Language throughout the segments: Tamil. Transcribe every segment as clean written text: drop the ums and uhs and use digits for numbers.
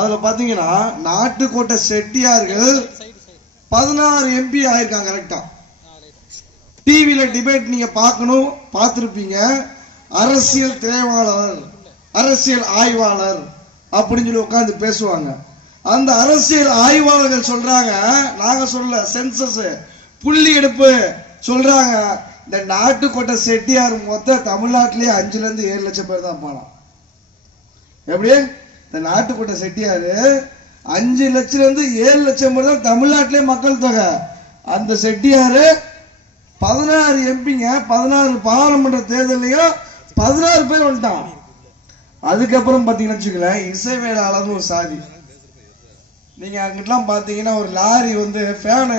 அதுல பாத்தீங்கன்னா நாட்டுக்கோட்டை செட்டியார்கள் 16 எம்பி ஆயிருக்காங்க. கரெக்டா டிவில டிபேட் நீங்க பார்க்கணும், பார்த்திருப்பீங்க. அரசியல் திரைவாளர், அரசியல் ஆய்வாளர் அப்படின்னு சொல்லி உட்கார்ந்து பேசுவாங்க. அந்த அரசியல் ஆய்வாளர்கள் சொல்றாங்க, நாங்க சொல்ல சென்சஸ் புள்ளி எடுப்பு சொல்றாங்க, இந்த நாட்டுக்கோட்டை செட்டியார் மொத்த தமிழ்நாட்டிலேயே 5 ல இருந்து 7 லட்சம் பேர் தான் போனோம். எப்படி இந்த நாட்டுக்கோட்டை செட்டியாரு 5 லட்சம் இருந்து 7 லட்சம் பேர் தான் தமிழ்நாட்டிலே மக்கள் தொகை. அந்த செட்டியாரு 16 எம்பிங்க, 16 பாராளுமன்ற தேர்தலையும் 16 பேர் வந்துட்டான். அதுக்கப்புறம் பாத்தீங்கன்னா வச்சுக்கலேன், இசைவேளாளர்னு ஒரு சாதி. நீங்க அங்கிட்டலாம் பாத்தீங்கன்னா ஒரு லாரி வந்து ஃபேன்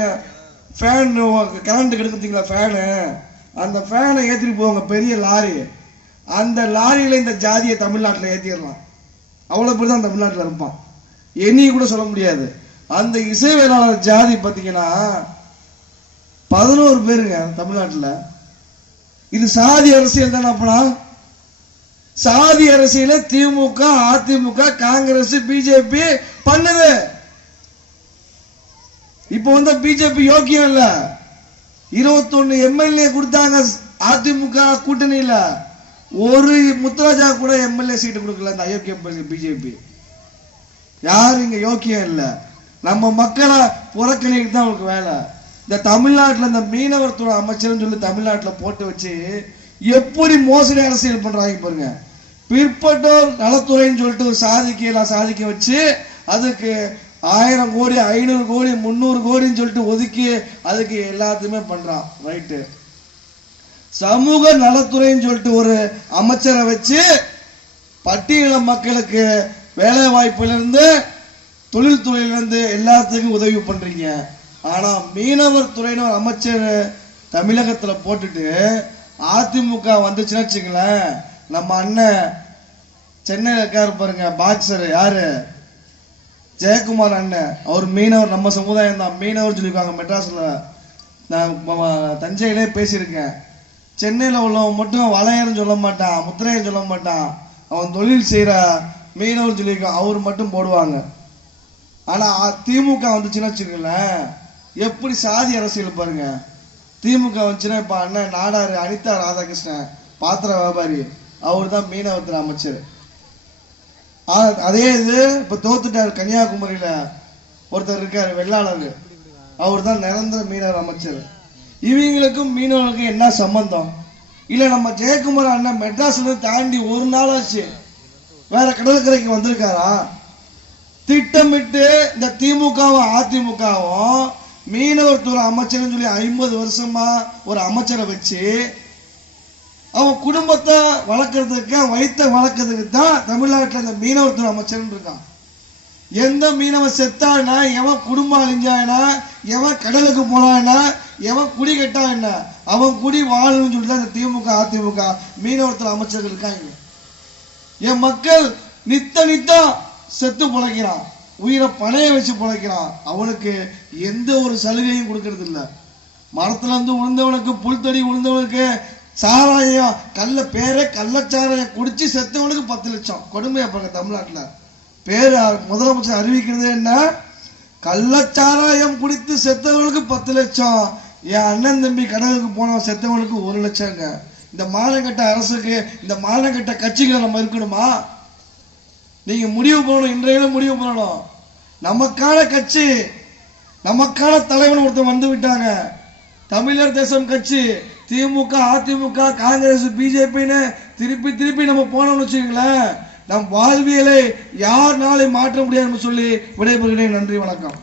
கரண்ட் கெடுக்குறீங்களா, ஃபேனு, அந்த ஃபேனை ஏற்றிட்டு போவாங்க பெரிய லாரி. அந்த லாரியில இந்த ஜாதியை தமிழ்நாட்டில் ஏற்றிடலாம். அவ்வளவு பேர் தான் தமிழ்நாட்டில் இருப்பான், எண்ணி கூட சொல்ல முடியாது. அந்த இசைவேளாளர் ஜாதி பாத்தீங்கன்னா 11 பேருங்க தமிழ்நாட்டில். இது சாதி அரசியல் தானே? அப்பனா சாதி அரசியல திமுக, அதிமுக, காங்கிரஸ், பிஜேபி பண்ணுது. இப்ப வந்து பிஜேபி யோக்கியம் இல்ல, 21 எம்எல்ஏ கொடுத்தாங்க அதிமுக கூட்டணியில, ஒரு முத்துராஜா கூட எம்எல்ஏ சீட்டு கொடுக்கல இந்த அயோக்கிய பிஜேபி. யாரு இங்க யோக்கியம் இல்ல, நம்ம மக்களை புறக்கணிக்கு தான் அவங்களுக்கு வேலை. இந்த தமிழ்நாட்டில் இந்த மீனவர் துறை அமைச்சர் சொல்லி தமிழ்நாட்டில் போட்டு வச்சு எப்படி மோசடி அரசியல் பண்றாங்க பாருங்க. பிற்பட்டோர் நலத்துறைன்னு சொல்லிட்டு சாதிக்க வச்சு அதுக்கு 1000 கோடி 500 கோடி 300 கோடின்னு சொல்லிட்டு ஒதுக்கி அதுக்கு எல்லாத்தையுமே பண்றான். ரைட்டு. சமூக நலத்துறைன்னு சொல்லிட்டு ஒரு அமைச்சரை வச்சு பட்டியல மக்களுக்கு வேலை வாய்ப்புல இருந்து தொழில்துறையில இருந்து எல்லாத்துக்கும் உதவி பண்றீங்க. ஆனா மீனவர் துறையின ஒரு அமைச்சர் தமிழகத்துல போட்டுட்டு அதிமுக வந்துச்சுன்னா வச்சுங்களேன், நம்ம அண்ணன் சென்னையில இருக்காரு பாருங்க பாக்ஸர், யாரு, ஜெயக்குமார் அண்ணன், அவர் மீனவர், நம்ம சமுதாயம் தான், மீனவர் சொல்லியிருக்காங்க. மெட்ராஸ்ல நான் தஞ்சையிலே பேசியிருக்கேன். சென்னையில உள்ளவன் மட்டும் வளையர்னு சொல்ல மாட்டான், முத்திரையன் சொல்ல மாட்டான், அவன் தொழில் செய்யற மீனவர் சொல்லியிருக்கான், அவர் மட்டும் போடுவாங்க. ஆனா திமுக வந்துச்சுன்னா வச்சுக்கங்களேன், எப்படி சாதி அரசியல் பாருங்க. திமுக வந்துச்சுன்னா இப்ப அண்ணன் நாடாரு அனிதா ராதாகிருஷ்ணன் பாத்திர வியாபாரி, அவர் தான் மீனவத்துறை அமைச்சர். அதே இது இப்ப தோத்துட்டாரு கன்னியாகுமரியில ஒருத்தர் இருக்காரு வெள்ளாளர், அவர் தான் நிரந்தர மீனவர் அமைச்சர். இவங்களுக்கும் மீனவர்களுக்கும் என்ன சம்பந்தம்? இல்ல நம்ம ஜெயக்குமார் அண்ணன் மெட்ராஸ்ல தாண்டி ஒரு நாளாச்சு வேற கடற்கரைக்கு வந்திருக்காரா? திட்டமிட்டு இந்த திமுகவும் அதிமுகவும் மீனவர் துறை அமைச்சர் சொல்லி 50 வருஷமா ஒரு அமைச்சரை வச்சு அவன் குடும்பத்தை வளர்க்கறதுக்கு, வயிற்ற வளர்க்கறதுக்கு தான் தமிழ்நாட்டில் இந்த மீனவர் துறை அமைச்சர் இருக்கான். எந்த மீனவன் செத்தானா, எவன் குடும்பம் அழிஞ்சானா, எவன் கடலுக்கு போனானா, எவன் குடி கட்டா என்ன, அவன் குடி வாழணும்னு சொல்லிட்டு இந்த திமுக அதிமுக மீனவர் துறை அமைச்சர்கள் இருக்காங்க. என் மக்கள் நித்தம் செத்து பிழைக்கிறான், உயிரை பணைய வச்சு பிழைக்கிறான், அவனுக்கு எந்த ஒரு சலுகையும் கொடுக்கறது இல்லை. மரத்துல இருந்து விழுந்தவனுக்கு, புல்தடி விழுந்தவனுக்கு சாராயம், கள்ளச்சாராயம் குடிச்சு செத்தவனுக்கு 10 லட்சம் கொடுமையா பாருங்க. தமிழ்நாட்டில் பேரு முதலமைச்சர் அறிவிக்கிறது என்ன, கள்ளச்சாராயம் குடித்து செத்தவனுக்கு 10 லட்சம், என் அண்ணன் தம்பி கடலுக்கு போனவன் செத்தவனுக்கு 1 லட்சங்க. இந்த மானங்கட்ட அரசுக்கு, இந்த மானங்கட்ட கட்சிகளை நம்ம இருக்கணுமா? நீங்க முடிவு பண்ணணும், இன்றையில முடிவு பண்ணணும். நமக்கான கட்சி, நமக்கான தலைவன் ஒருத்தர் வந்து விட்டாங்க. தமிழர் தேசம் கட்சி, திமுக அதிமுக காங்கிரஸ் பிஜேபின்னு திருப்பி நம்ம போனோம்னு வச்சுக்கீங்களேன், நம் வாழ்வியலை யார் நாளை மாற்ற முடியாதுன்னு சொல்லி விடைபெறுகிறேன். நன்றி, வணக்கம்.